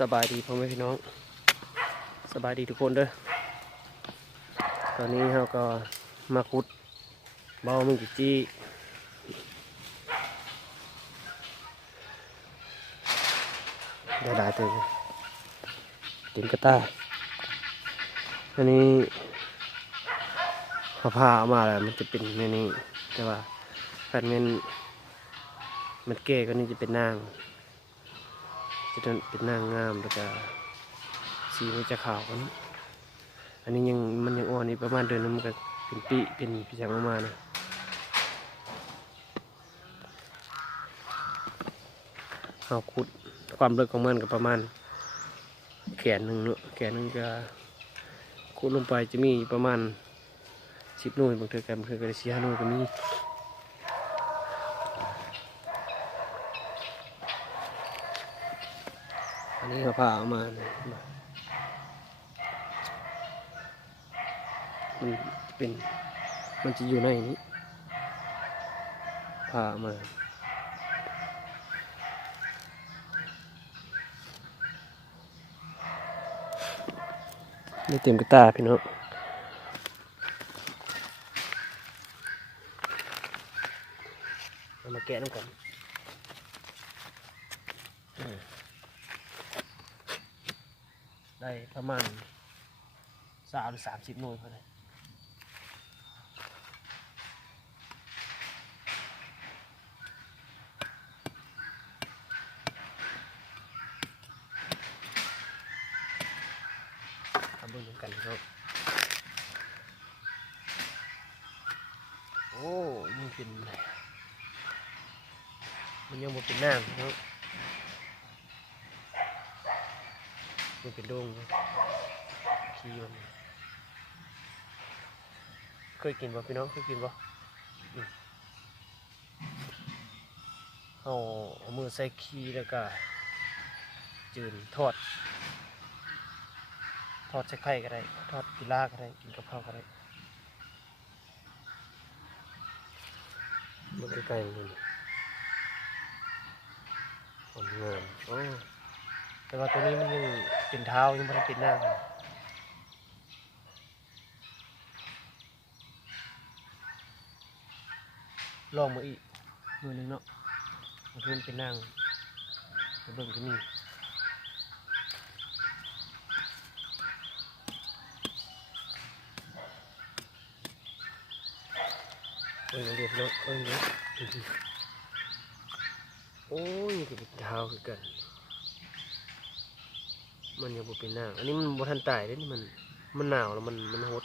สบายดีพ่อแม่พี่น้องสบายดีทุกคนเด้อตอนนี้เราก็มาขุดเบามึงกี่จี้ได้ตัวถึงกระต้าอันนี้พอพาออกมาแล้วมันจะเป็นในนี้แต่ว่าแผ่นมันเก๋ก็นี่จะเป็นนางจะเป็นนางงามแล้วก็สีมันจะขาวกันอันนี้มันยังอ่อนนี่ประมาณเดือนนึงมันก็เป็นปีเป็นอย่างประมาณนะเอาขุดความลึกของมันก็ประมาณแขนหนึ่งเนาะแขนหนึ่งจะขุดลงไปจะมีประมาณ10 หน่วยบางเทื่อกันบางเทื่อก็ได้4-5 หน่วยก็มีอันนี้เขาผ่าออกมาเนี่ยมันจะอยู่ในนี้ผ่าออกมาไม่เต็มกระตาพี่น้องเอามาแกะน้ำกันได้ประมาณ30 หน่วยพอได้ทำบุญกันครับโอ้มันยังบ่เป็นน้ำครับมันเป็นโด่งขี้มันเคยกินบ่พี่น้องเคยกินบ่เอามือใส่ขี้แล้วก็จืนทอดใส่ไข่ก็ได้ทอดกีฬาก็ได้กินกับข้าวก็ได้มันใกล้ๆมันหอมงามโอ้แต่ว่าตัวนี้มันยังเป็นเท้ายังไม่ได้เป็นหน้าลองมาอีกมือหนึ่งเนาะมันเป็นนางเบิ่งก็มีเบิ่งเรียบร้อยเบิ่งเนาะโอ้ยก็เป็นเท้าคือกันมันยังบ่เป็นนางอันนี้มันบ่ทันตายเลยนี่มันหนาวแล้วมันหด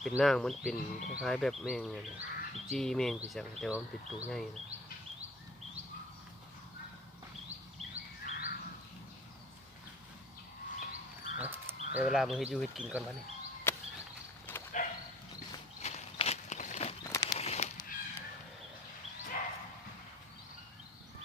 เป็นนางมันเป็นคล้ายๆแบบแมงไงนะจี้แมงพี่จังแต่ว่ามันเป็นตัวใหญ่นะในเวลามึงเฮ็ดอยู่เฮ็ดกินก่อนวะนี่